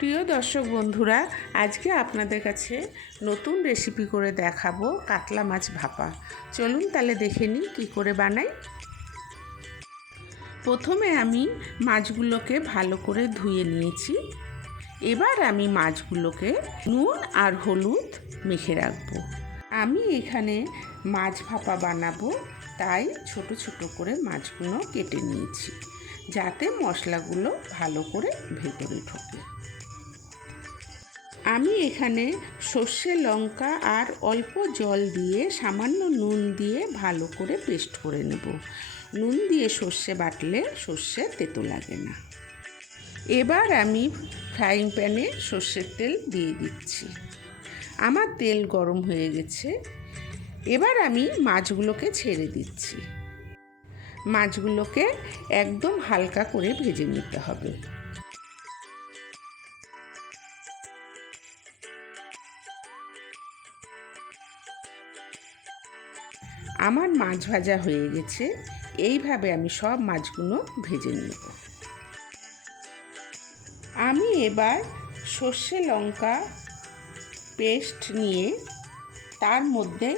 প্রিয় দর্শক বন্ধুরা, আজকে আপনাদের কাছে নতুন রেসিপি করে দেখাবো কাতলা মাছ ভাপা। চলুন তাহলে দেখে নিই কী করে বানাই। প্রথমে আমি মাছগুলোকে ভালো করে ধুয়ে নিয়েছি। এবার আমি মাছগুলোকে নুন আর হলুদ মেখে রাখবো। আমি এখানে মাছ ভাপা বানাবো, তাই ছোট ছোট করে মাছগুলো কেটে নিয়েছি, যাতে মশলাগুলো ভালো করে ভেতরে ঢোকে। আমি এখানে সর্ষে, লঙ্কা আর অল্প জল দিয়ে সামান্য নুন দিয়ে ভালো করে পেস্ট করে নেব। নুন দিয়ে সর্ষে বাটলে সর্ষে তেতো লাগে না। এবার আমি ফ্রাইং প্যানে সর্ষের তেল দিয়ে দিচ্ছি। আমার তেল গরম হয়ে গেছে। এবার আমি মাছগুলোকে ছেড়ে দিচ্ছি। মাছগুলোকে একদম হালকা করে ভেজে নিতে হবে। আমার মাছ ভাজা হয়ে গেছে। এইভাবে আমি সব মাছগুলো ভেজে নেব। আমি এবার সর্ষে লঙ্কা পেস্ট নিয়ে তার মধ্যে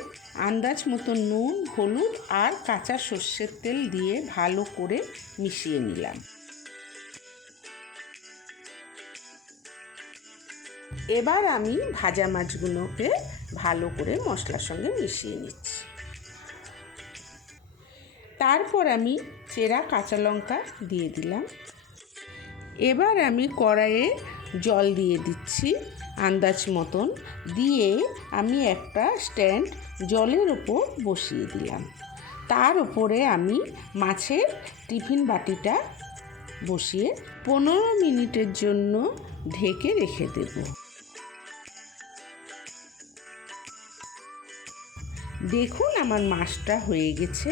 আন্দাজ মতো নুন, হলুদ আর কাঁচা সর্ষের তেল দিয়ে ভালো করে মিশিয়ে নিলাম। এবার আমি ভাজা মাছগুলোকে ভালো করে মশলার সঙ্গে মিশিয়ে নিচ্ছি। তারপর আমি চেরা কাঁচা লঙ্কা দিয়ে দিলাম। এবার আমি কড়াইয়ে জল দিয়ে দিচ্ছি আন্দাজ মতন, দিয়ে আমি একটা স্ট্যান্ড জলের ওপর বসিয়ে দিলাম। তার উপরে আমি মাছের টিফিন বাটিটা বসিয়ে 15 মিনিটের জন্য ঢেকে রেখে দেব। দেখুন আমার মাছটা হয়ে গেছে।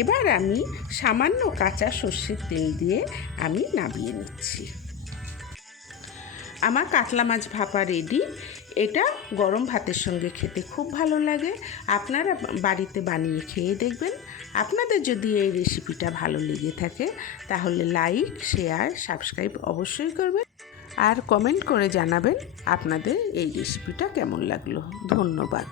এবার আমি সামান্য কাঁচা সর্ষের তেল দিয়ে আমি নামিয়ে নিচ্ছি। আমার কাতলা মাছ ভাপা রেডি। এটা গরম ভাতের সঙ্গে খেতে খুব ভালো লাগে। আপনারা বাড়িতে বানিয়ে খেয়ে দেখবেন। আপনাদের যদি এই রেসিপিটা ভালো লেগে থাকে তাহলে লাইক, শেয়ার, সাবস্ক্রাইব অবশ্যই করবেন আর কমেন্ট করে জানাবেন আপনাদের এই রেসিপিটা কেমন লাগলো। ধন্যবাদ।